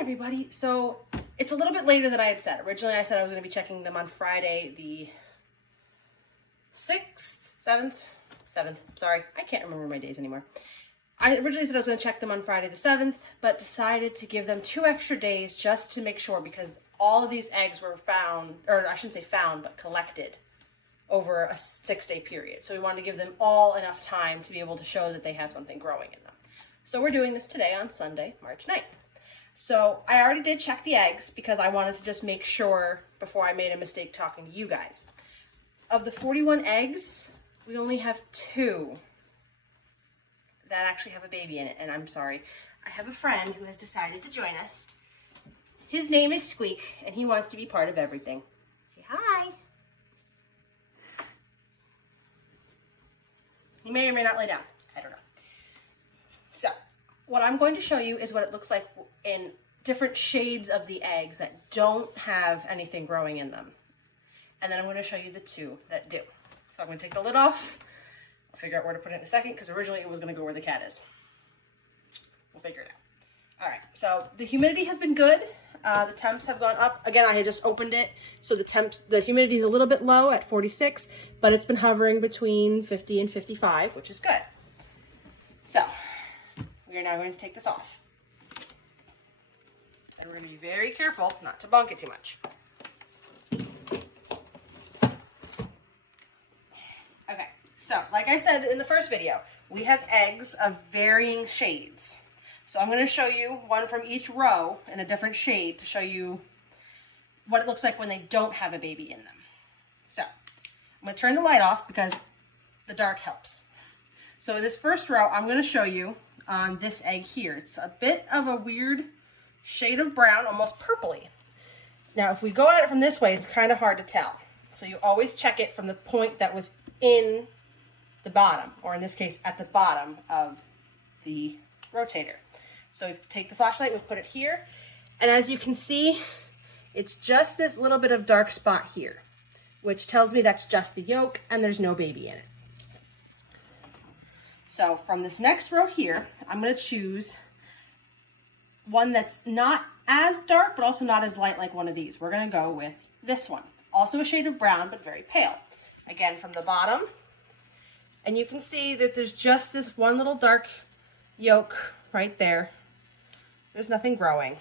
everybody. So it's a little bit later than I had said. Originally I said I was going to be checking them on Friday the 6th, 7th. Sorry, I can't remember my days anymore. I originally said I was going to check them on Friday the 7th, but decided to give them 2 extra days just to make sure, because all of these eggs were found, or I shouldn't say found, but collected over a 6-day period. So we wanted to give them all enough time to be able to show that they have something growing in them. So we're doing this today on Sunday, March 9th. So I already did check the eggs because I wanted to just make sure before I made a mistake talking to you guys. Of the 41 eggs, we only have 2 that actually have a baby in it. And I'm sorry, I have a friend who has decided to join us. His name is Squeak, and he wants to be part of everything. Say hi. He may or may not lay down. I don't know. So what I'm going to show you is what it looks like in different shades of the eggs that don't have anything growing in them. And then I'm going to show you the 2 that do. So I'm going to take the lid off. I'll figure out where to put it in a second, because originally it was going to go where the cat is. We'll figure it out. All right, so the humidity has been good. The temps have gone up. Again, I had just opened it, so the humidity is a little bit low at 46, but it's been hovering between 50 and 55, which is good. So we are now going to take this off. And we're going to be very careful not to bonk it too much. Okay, so like I said in the first video, we have eggs of varying shades. So I'm going to show you one from each row in a different shade to show you what it looks like when they don't have a baby in them. So I'm going to turn the light off because the dark helps. So in this first row, I'm going to show you on this egg here. It's a bit of a weird shade of brown, almost purpley. Now, if we go at it from this way, it's kind of hard to tell. So you always check it from the point that was in the bottom, or in this case, at the bottom of the rotator. So we take the flashlight, we put it here, and as you can see, it's just this little bit of dark spot here, which tells me that's just the yolk and there's no baby in it. So from this next row here, I'm going to choose one that's not as dark, but also not as light like one of these. We're going to go with this one. Also a shade of brown, but very pale. Again, from the bottom, and you can see that there's just this one little dark yolk right there. There's nothing growing.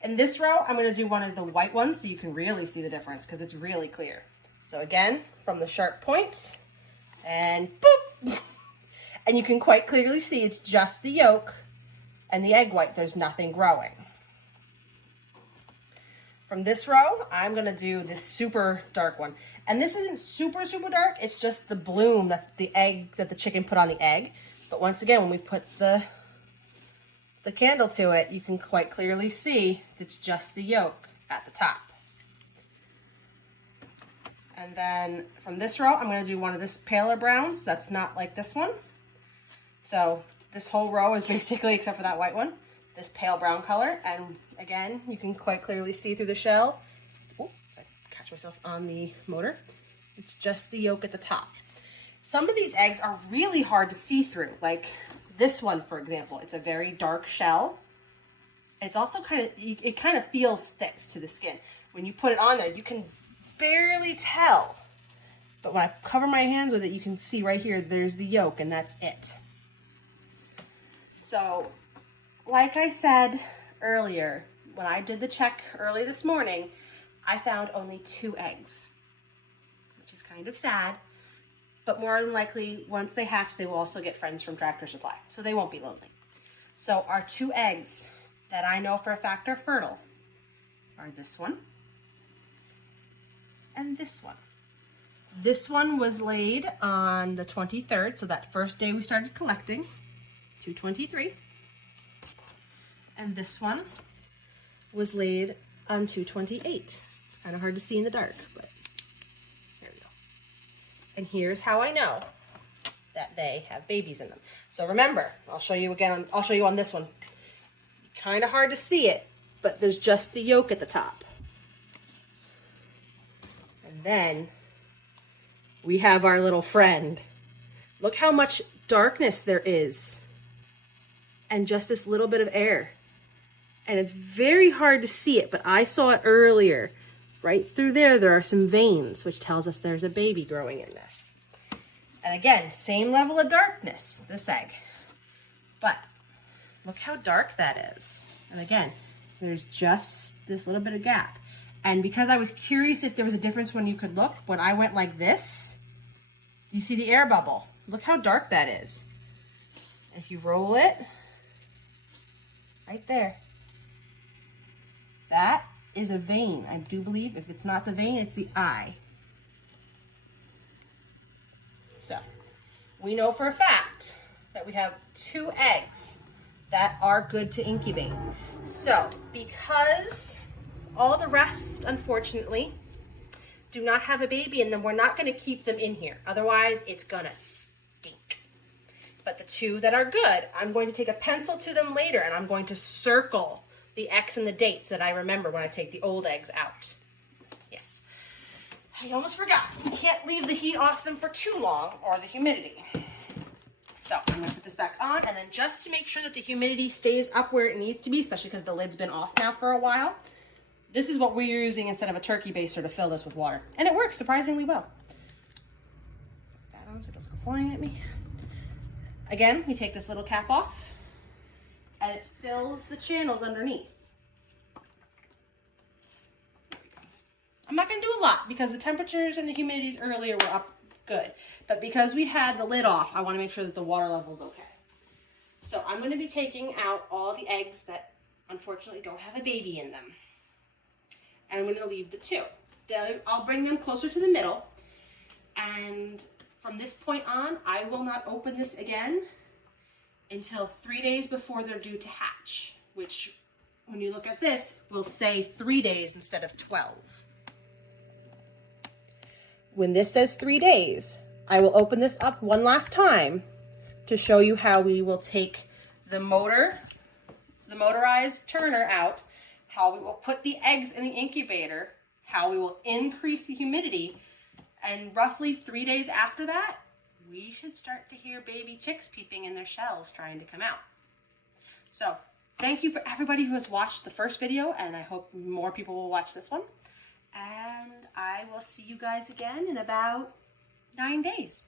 In this row, I'm going to do one of the white ones so you can really see the difference because it's really clear. So again, from the sharp point, and boop! And you can quite clearly see it's just the yolk and the egg white. There's nothing growing. From this row, I'm going to do this super dark one. And this isn't super, super dark. It's just the bloom that's the egg that the chicken put on the egg. But once again, when we put the candle to it, you can quite clearly see it's just the yolk at the top. And then from this row, I'm going to do one of this paler browns that's not like this one. So this whole row is basically, except for that white one, this pale brown color. And again, you can quite clearly see through the shell. Oh, I catch myself on the motor. It's just the yolk at the top. Some of these eggs are really hard to see through, like this one, for example. It's a very dark shell. It's also it kind of feels thick to the skin. When you put it on there, you can barely tell. But when I cover my hands with it, you can see right here, there's the yolk, and that's it. So, like I said earlier, when I did the check early this morning, I found only 2 eggs, which is kind of sad. But more than likely, once they hatch, they will also get friends from Tractor Supply, so they won't be lonely. So our 2 eggs that I know for a fact are fertile are this one and this one. This one was laid on the 23rd, so that first day we started collecting, 2/23. And this one was laid on 2/28. It's kind of hard to see in the dark, but there we go. And here's how I know that they have babies in them. So remember, I'll show you again. I'll show you on this one. Kind of hard to see it, but there's just the yolk at the top. And then we have our little friend. Look how much darkness there is. And just this little bit of air. And it's very hard to see it, but I saw it earlier. Right through there are some veins, which tells us there's a baby growing in this. And again, same level of darkness, this egg. But look how dark that is. And again, there's just this little bit of gap. And because I was curious if there was a difference when you could look, when I went like this, you see the air bubble. Look how dark that is. And if you roll it, right there, that is a vein. I do believe if it's not the vein, it's the eye. So we know for a fact that we have 2 eggs that are good to incubate. So because all the rest, unfortunately, do not have a baby in them, we're not going to keep them in here. Otherwise, it's going to stink. But the 2 that are good, I'm going to take a pencil to them later, and I'm going to circle the X and the date so that I remember when I take the old eggs out. Yes. I almost forgot. You can't leave the heat off them for too long or the humidity. So I'm going to put this back on, and then just to make sure that the humidity stays up where it needs to be, especially because the lid's been off now for a while, this is what we're using instead of a turkey baster to fill this with water. And it works surprisingly well. Put that on so it doesn't go flying at me. Again, we take this little cap off, and it fills the channels underneath. I'm not going to do a lot because the temperatures and the humidities earlier were up good. But because we had the lid off, I want to make sure that the water level is okay. So I'm going to be taking out all the eggs that unfortunately don't have a baby in them. And I'm going to leave the 2. I'll bring them closer to the middle. And from this point on, I will not open this again until 3 days before they're due to hatch, which when you look at this, will say 3 days instead of 12. When this says 3 days, I will open this up one last time to show you how we will take the motorized turner out, how we will put the eggs in the incubator, how we will increase the humidity, and roughly 3 days after that, we should start to hear baby chicks peeping in their shells trying to come out. So thank you for everybody who has watched the first video, and I hope more people will watch this one. And I will see you guys again in about 9 days.